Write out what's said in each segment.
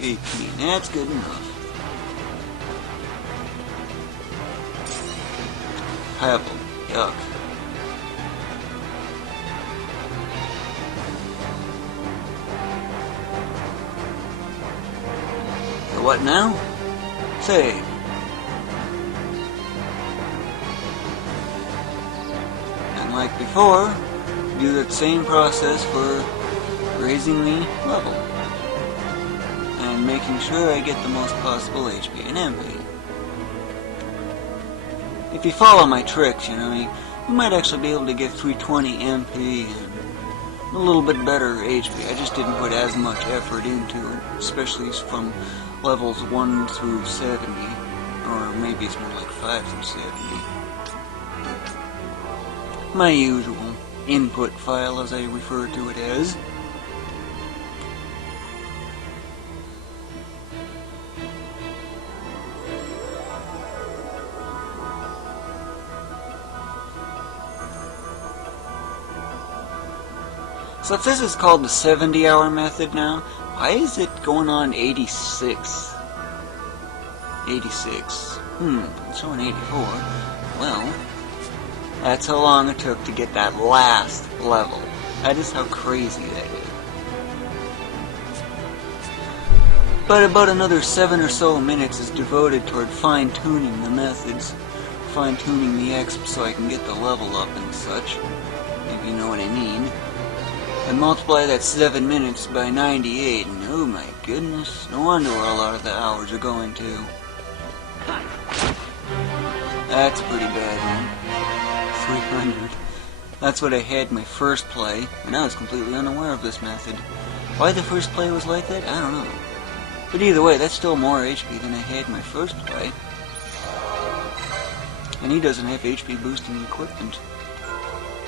18. That's good enough. Pebble. Yuck. So what now? Save. And like before, do that same process for raising the level. And making sure I get the most possible HP and MP. If you follow my tricks, you know, you might actually be able to get 320 MP and a little bit better HP. I just didn't put as much effort into it, especially from levels 1 through 70, or maybe it's more like 5 through 70. My usual input file, as I refer to it as. So if this is called the 70-hour method now, why is it going on 86? 86. It's showing 84. Well, that's how long it took to get that last level. That is how crazy that is. But about another 7 or so minutes is devoted toward fine-tuning the methods, fine-tuning the exp so I can get the level up and such, if you know what I mean. And multiply that 7 minutes by 98, and oh my goodness, no wonder where a lot of the hours are going to. That's pretty bad, man. 300. That's what I had my first play, and I was completely unaware of this method. Why the first play was like that, I don't know. But either way, that's still more HP than I had my first play. And he doesn't have HP boosting equipment.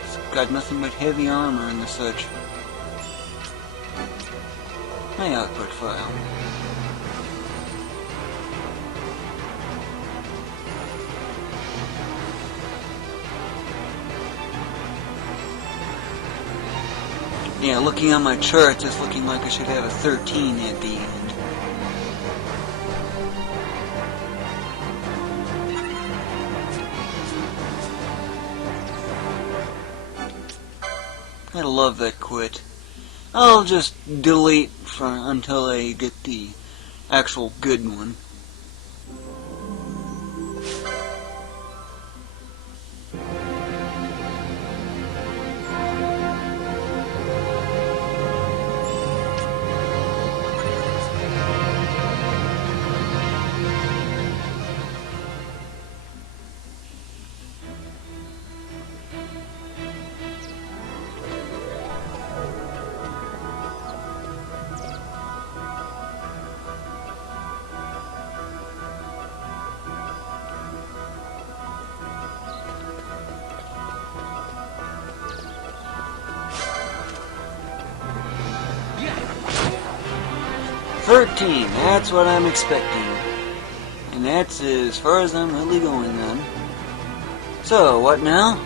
He's got nothing but heavy armor and the such. My output file. Yeah, looking on my charts, it's looking like I should have a 13 at the end. I love that quit. I'll just delete until I get the actual good one. $13, that's what I'm expecting. And that's as far as I'm really going then. So, what now?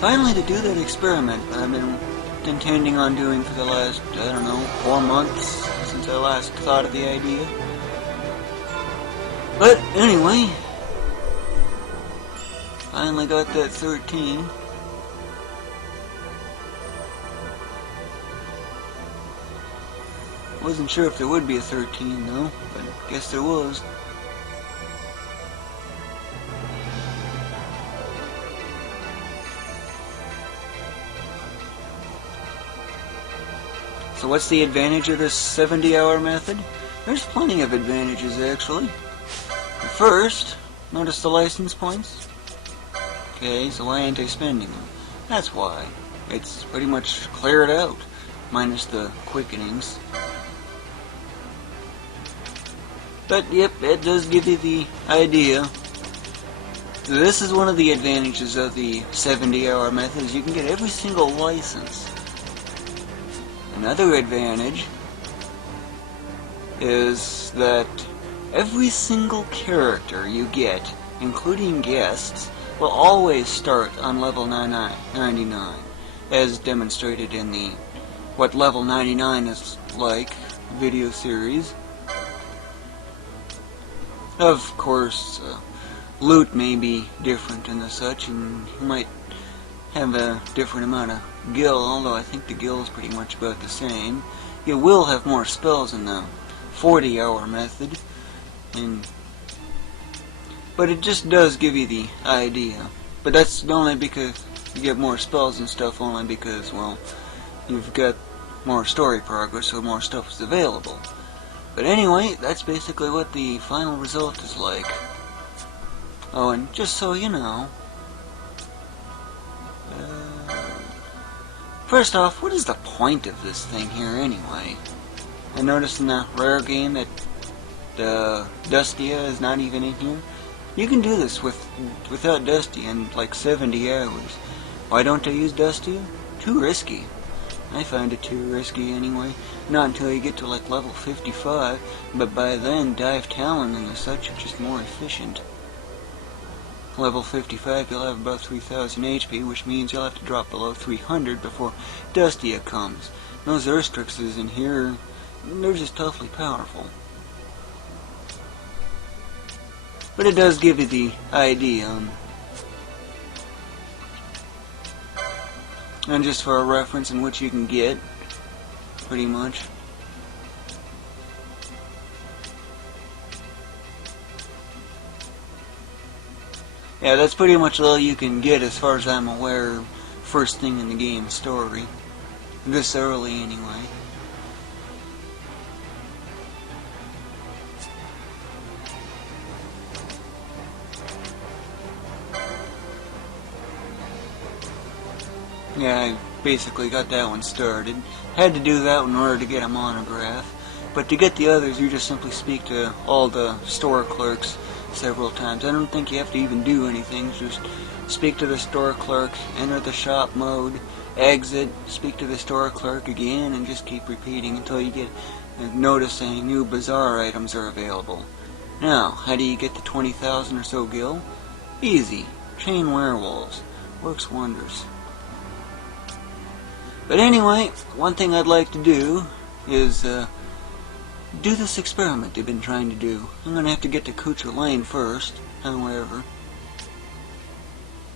Finally to do that experiment I've been intending on doing for the last, I don't know, 4 months since I last thought of the idea. But anyway, finally got that 13. Wasn't sure if there would be a 13 though, but guess there was. So what's the advantage of this 70-hour method? There's plenty of advantages actually. First, notice the license points? Okay, so why ain't I spending them? That's why. It's pretty much cleared out, minus the quickenings. But yep, it does give you the idea. This is one of the advantages of the 70-hour method, is you can get every single license. Another advantage is that every single character you get, including guests, will always start on level 99, as demonstrated in the What Level 99 is Like video series. Of course, loot may be different and the such, and you might have a different amount of gil, although I think the gil is pretty much about the same. You will have more spells in the 40-hour method, but it just does give you the idea. But that's only because you get more spells and stuff, only because, well, you've got more story progress, so more stuff is available. But anyway, that's basically what the final result is like. Oh, and just so you know, first off, what is the point of this thing here anyway? I noticed in the rare game that the dustia is not even in here. You can do this without dustia in like 70 hours. Why don't I use dustia? Too risky. I find it too risky anyway. Not until you get to like level 55, but by then dive talon and the such are just more efficient. Level 55 you'll have about 3000 HP, which means you'll have to drop below 300 before dustia comes. Those urstrixes in here, they're just toughly powerful. But it does give you the idea. And just for a reference in which you can get, pretty much. Yeah, that's pretty much all you can get as far as I'm aware, first thing in the game story. This early anyway. Yeah, I basically got that one started. Had to do that in order to get a monograph. But to get the others, you just simply speak to all the store clerks several times. I don't think you have to even do anything. Just speak to the store clerk, enter the shop mode, exit, speak to the store clerk again, and just keep repeating until you get notice any new bazaar items are available. Now, how do you get the 20,000 or so gil? Easy. Chain werewolves. Works wonders. But anyway, one thing I'd like to do is do this experiment they've been trying to do. I'm going to have to get to Kucha Lane first, however.